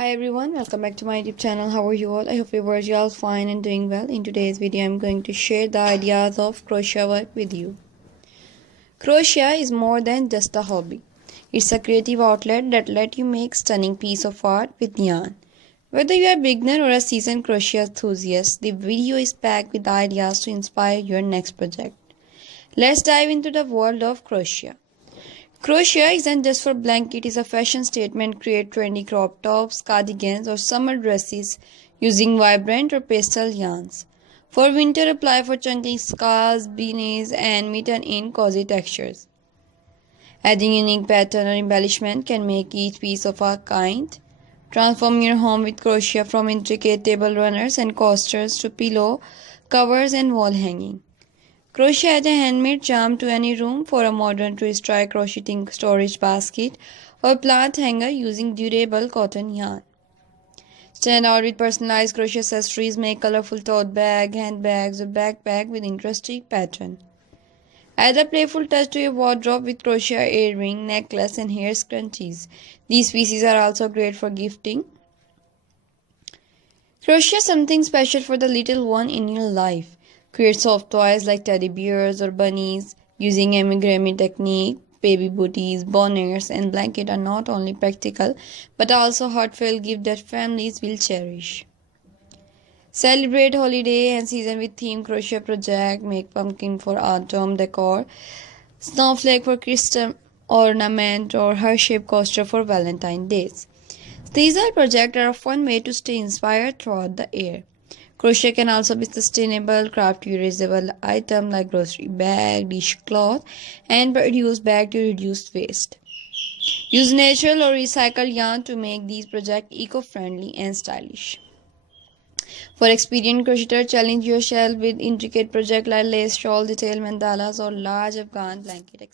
Hi everyone, welcome back to my YouTube channel. How are you all? I hope you all fine and doing well. In today's video, I'm going to share the ideas of crochet work with you. Crochet is more than just a hobby. It's a creative outlet that lets you make stunning piece of art with yarn. Whether you are a beginner or a seasoned crochet enthusiast, the video is packed with ideas to inspire your next project. Let's dive into the world of crochet. Crochet isn't just for blanket, it is a fashion statement. Create trendy crop tops, cardigans or summer dresses using vibrant or pastel yarns. For winter, apply for chunky scarves, beanies and mitten in cozy textures. Adding unique pattern or embellishment can make each piece of a kind. Transform your home with crochet, from intricate table runners and coasters to pillow covers and wall hanging. Crochet adds a handmade charm to any room. For a modern twist, try crocheting storage basket or plant hanger using durable cotton yarn. Stand out with personalized crochet accessories. Make colorful tote bag, handbags or backpack with interesting pattern. Add a playful touch to your wardrobe with crochet earring, necklace and hair scrunchies. These pieces are also great for gifting. Crochet something special for the little one in your life. Create soft toys like teddy bears or bunnies using amigurumi technique. Baby booties, bonnets, and blankets are not only practical but also heartfelt gifts that families will cherish. Celebrate holiday and season with themed crochet project. Make pumpkin for autumn decor, snowflake for Christmas ornament, or heart-shaped coaster for Valentine's Days. These are projects that are a fun way to stay inspired throughout the year. Crochet can also be sustainable. Craft reusable items like grocery bag, dishcloth, and produce bag to reduce waste. Use natural or recycled yarn to make these projects eco-friendly and stylish. For experienced crocheters, challenge yourself with intricate projects like lace shawl, detailed mandalas, or large Afghan blanket, etc.